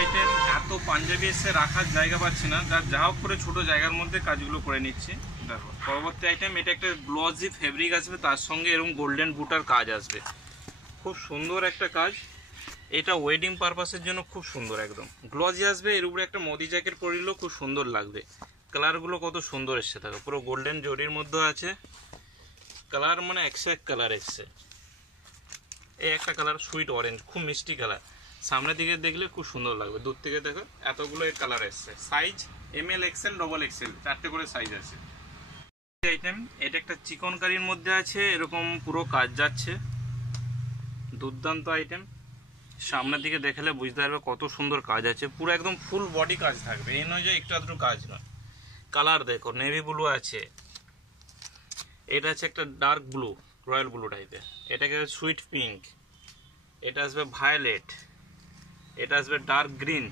Item এত পাঞ্জাবি এসে রাখার জায়গা পাচ্ছি না, যার যা হোক করে ছোটো জায়গার মধ্যে কাজগুলো করে নিচ্ছি। দেখো পরবর্তী আইটেম, এটা একটা গ্লজি ফেব্রিক আসবে, তার সঙ্গে এরকম গোল্ডেন বুটার কাজ আসবে। খুব সুন্দর একটা কাজ, এটা ওয়েডিং পারপাসের জন্য খুব সুন্দর, একদম গ্লজি আসবে। এর উপরে একটা মোদি জ্যাকেট পরিলেও খুব সুন্দর লাগবে। কালারগুলো কত সুন্দর এসছে, দেখো পুরো গোল্ডেন জরির মধ্যে আছে। কালার মানে একশো এক কালার এসছে। এই একটা কালার সুইট অরেঞ্জ, খুব মিষ্টি কালার। সামনের দিকে দেখলে খুব সুন্দর লাগবে, দূর থেকে দেখো এতগুলো এই কালার এসছে। সাইজ ML XL XXL 4টে করে সাইজ আছে। আইটেম এটা একটা চিকন কারির মধ্যে আছে, এরকম পুরো কাজ যাচ্ছে, দুর্দান্ত আইটেম। সামনের দিকে দেখলে বুঝতে পারবে কত সুন্দর কাজ আছে, পুরো একদম ফুল বডি কাজ থাকবে, এই নয় যে একটু আধটু কাজ নয়। কালার দেখো নেভি ব্লু আছে, এটা আছে একটা ডার্ক ব্লু, রয়্যাল ব্লু টাইপের, এটাকে সুইট পিঙ্ক, এটা আসবে ভায়োলেট, এটা আসবে ডার্ক গ্রিন,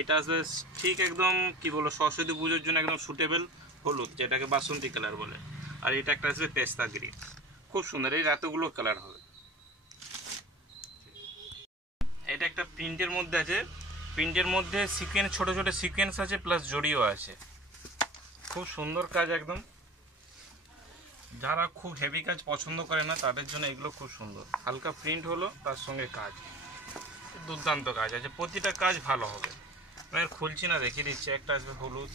এটা আসবে ঠিক একদম কি বলো সরস্বতী পুজোর জন্য একদম সুটেবল হলুদ, যেটাকে বাসন্তী কালার বলে। আর এটা একটা আসবে পেস্তা গ্রিন, খুব সুন্দর। এই এতগুলো কালার হবে। এটা একটা প্রিন্টের মধ্যে আছে, প্রিন্টের মধ্যে সিকোয়েন্স, ছোট ছোট সিকোয়েন্স আছে, প্লাস জড়িও আছে। খুব সুন্দর কাজ একদম। যারা খুব হেভি কাজ পছন্দ করে না তাদের জন্য এগুলো খুব সুন্দর। হালকা প্রিন্ট হলো, তার সঙ্গে কাজ, দুর্দান্ত কাজ আছে। প্রতিটা কাজ ভালো হবে। আমি আর খুলছি না, দেখিয়ে দিচ্ছি। একটা আসবে হলুদ,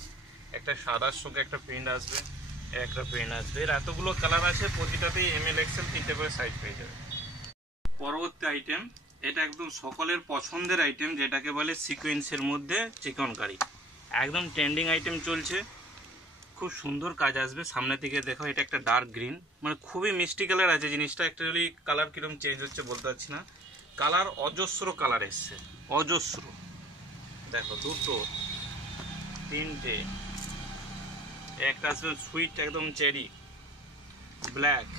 একটা সাদার সঙ্গে একটা প্রিন্ট আসবে, একটা প্রিন্ট আসবে। এর এতগুলো কালার আছে, প্রতিটাতেই ML XL 3টে করে সাইজ পেয়ে যাবে। পরবর্তী আইটেম, এটা একদম সকলের পছন্দের আইটেম, যেটাকে বলে সিকোয়েন্সের মধ্যে চিকনকারি। একদম ট্রেন্ডিং আইটেম চলছে, খুব সুন্দর কাজ আসবে। সামনের দিকে দেখো, এটা একটা ডার্ক গ্রিন, মানে খুবই মিষ্টি কালার আছে জিনিসটা। অ্যাকচুয়ালি কালার কিরকম চেঞ্জ হচ্ছে বলতে পারছি না। কালার অজস্র কালার এসছে, অজস্র। দেখো দুটো, তিনটে, একটা আসবে সুইট একদম চেরি, ব্ল্যাক,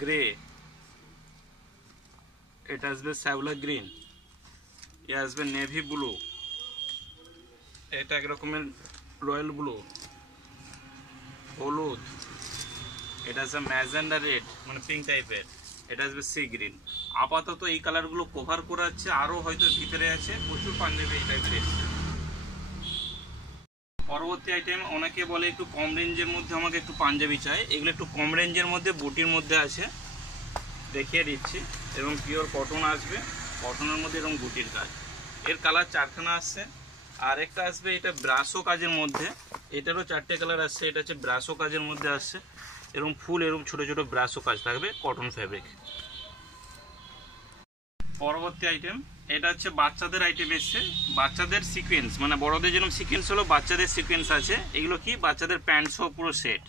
গ্রে, এটা আসবে শ্যাওলা গ্রিন, এ আসবে নেভি ব্লু, এটা একরকমের রয়্যাল ব্লু, হলুদ, এটা আসবে ম্যাজেন্ডা রেড মানে পিঙ্ক টাইপের, এটা আসবে সি গ্রিন। আপাতত এই কালারগুলো কভার করা আছে, আরও হয়তো ভিতরে আছে প্রচুর পাঞ্জাবি এই টাইপের এসছে। পরবর্তী আইটেম, অনেকে বলে একটু কম রেঞ্জের মধ্যে আমাকে একটু পাঞ্জাবি চাই। এগুলো একটু কম রেঞ্জের মধ্যে বুটির মধ্যে আছে, দেখিয়ে দিচ্ছি। এবং পিওর কটন আসবে, কটনের মধ্যে এরকম বুটির কাজ। এর কালার 4খানা আসছে। আর একটা আসবে এটা ব্রাশো কাজের মধ্যে, এটারও 4টে কালার আসছে। এটা হচ্ছে ব্রাশো কাজের মধ্যে আসছে, এরকম ফুল এরকম ছোট ছোট ব্রাশো কাজ থাকবে, কটন ফ্যাব্রিক। পরবর্তী আইটেম, এটা হচ্ছে বাচ্চাদের আইটেম এসছে, বাচ্চাদের সিকোয়েন্স, মানে বড়দের যেরকম সিকোয়েন্স হলো বাচ্চাদের সিকোয়েন্স আছে। এগুলো কি বাচ্চাদের প্যান্ট সহ পুরো সেট,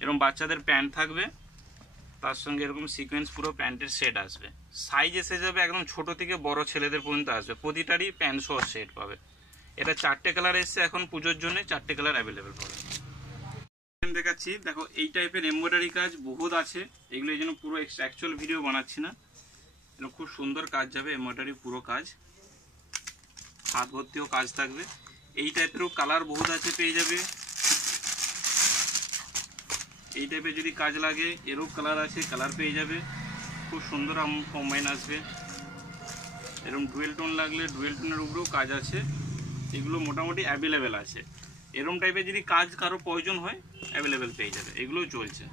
এরকম বাচ্চাদের প্যান্ট থাকবে, তার সঙ্গে এরকম সিকোয়েন্স পুরো প্যান্টের সেট আসবে। সাইজ এসে যাবে একদম ছোট থেকে বড় ছেলেদের পর্যন্ত আসবে, প্রতিটারই প্যান্ট সহ সেট পাবে। এটা 4টে কালার এসছে, এখন পুজোর জন্য 4টে কালার অ্যাভেলেবেল পাবে। দেখাচ্ছি, দেখো এই টাইপের এমব্রয়ডারি কাজ বহুত আছে। এগুলো এই জন্য পুরো অ্যাকচুয়াল ভিডিও বানাচ্ছি না। এগুলো খুব সুন্দর কাজ যাবে, এমব্রয়ডারি পুরো কাজ, হাত ভর্তিও কাজ থাকবে। এই টাইপেরও কালার বহুত আছে, পেয়ে যাবে। এই টাইপের যদি কাজ লাগে এরও কালার আছে, কালার পেয়ে যাবে। খুব সুন্দর কম্বাইন আসবে। এরকম ডুয়েল টোন লাগলে ডুয়েল টোনের উপরেও কাজ আছে। এগুলো মোটামুটি অ্যাভেলেবেল আছে। এরকম টাইপের যদি কাজ কারো প্রয়োজন হয় অ্যাভেলেবেল পেয়ে যাবে, এগুলোও চলছে।